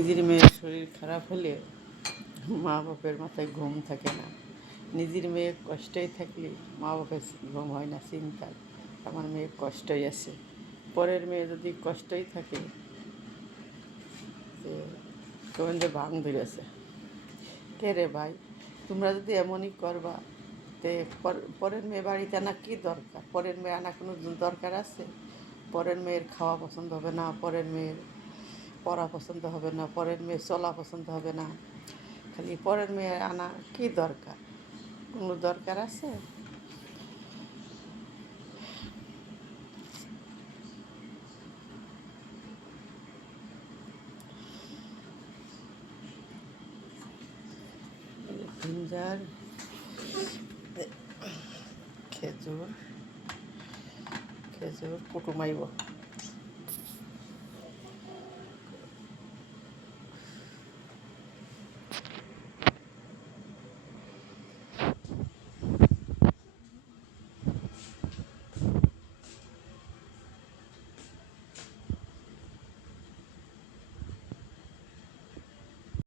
নিজের মেয়ের শরীর খারাপ হলে মা বাপের মাথায় ঘুম থাকে না। নিজের মেয়ে কষ্টই থাকলে মা বাপের ঘুম হয় না চিন্তায় আমার মেয়ে কষ্টই আছে। পরের মেয়ে যদি কষ্টই থাকে কেমন যে ভাঙ ধরেছে। কে রে ভাই, তোমরা যদি এমনই করবা তে পরের মেয়ে বাড়িতে আনা কী দরকার? পরের মেয়ে আনা কোনো দরকার আছে? পরের মেয়ের খাওয়া পছন্দ হবে না, পরের মেয়ের পড়া পছন্দ হবে না, পরের মেয়ের চলা পছন্দ হবে না, খালি পরের মেয়ে আনা কী দরকার? কোনো দরকার আছে? জিঞ্জার, খেজুর খেজুর কুটুমাইব।